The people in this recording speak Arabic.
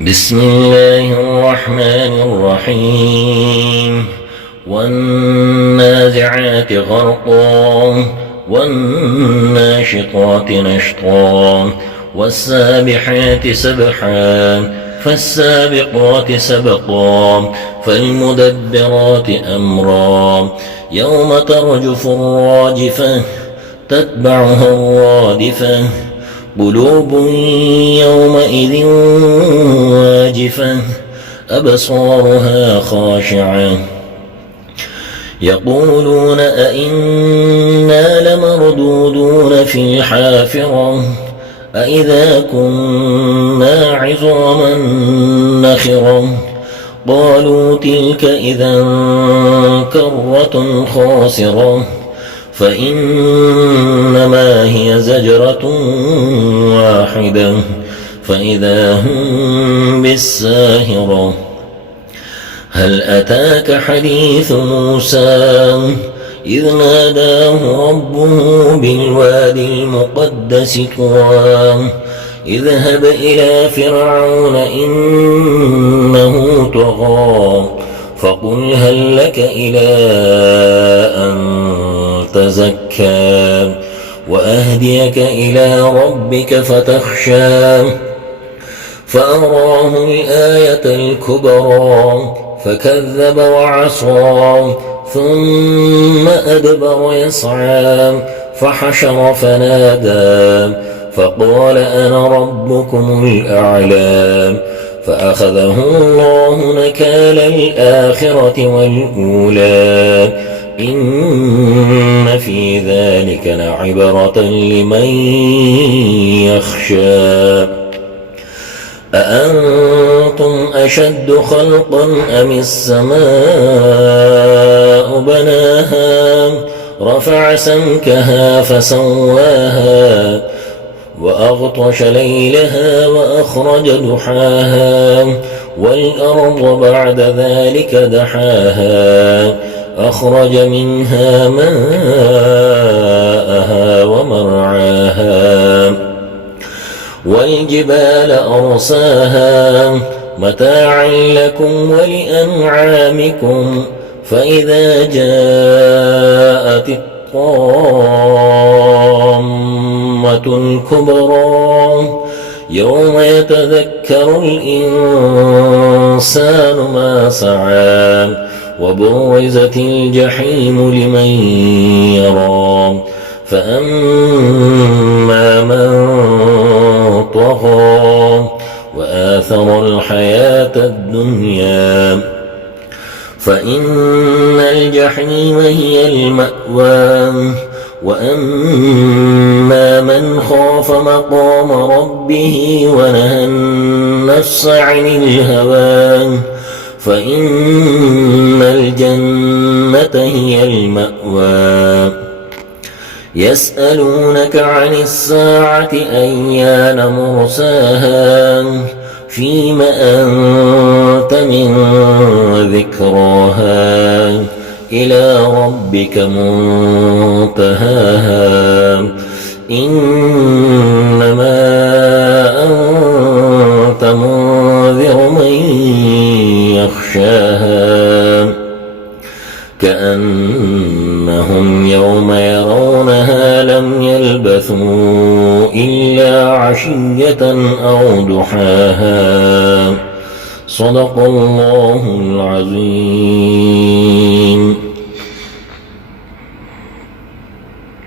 بسم الله الرحمن الرحيم والنازعات غرقا والناشطات نشطا والسابحات سبحا فالسابقات سبقا فالمدبرات أمرا يوم ترجف الراجفة تتبعها الرادفة قلوب يومئذ واجفة أبصارها خاشعة يقولون أئنا لمردودون في الحافرة أئذا كنا عظاما نخرة قالوا تلك إذا كرة خاسرة فإنما هي زجرة واحدة فإذا هم بالساهرة هل أتاك حديث موسى إذ ناداه ربه بالوادي المقدس طوى اذهب إلى فرعون إنه طغى فقل هل لك إلى أن تزكى وأهديك إلى ربك فتخشى فأراه الآية الكبرى فكذب وعصى ثم أدبر يسعى فحشر فنادى فقال أنا ربكم الأعلى فأخذه الله نكال الآخرة والأولى إن في ذلك لعبرة لمن يخشى أأنتم أشد خلقا أم السماء بناها رفع سمكها فسواها وأغطش ليلها وأخرج ضحاها والأرض بعد ذلك دحاها أخرج منها ماءها ومرعاها والجبال أرساها متاعا لكم ولأنعامكم فإذا جاءت الطامة الكبرى يوم يتذكر الإنسان ما سعى وبرزت الجحيم لمن يرى فأما من طغى وآثر الحياة الدنيا فإن الجحيم هي المأوى وأما من خاف مقام ربه ونهى النفس عن الهوى فإن الجنة هي المأوى يسألونك عن الساعة أيان مرساها فيم أنت من ذكراها إلى ربك منتهاها إنما أنت منذر من يخشاها كأنهم يوم يرونها لم يلبثوا إلا عشية أو ضحاها صدق الله العظيم.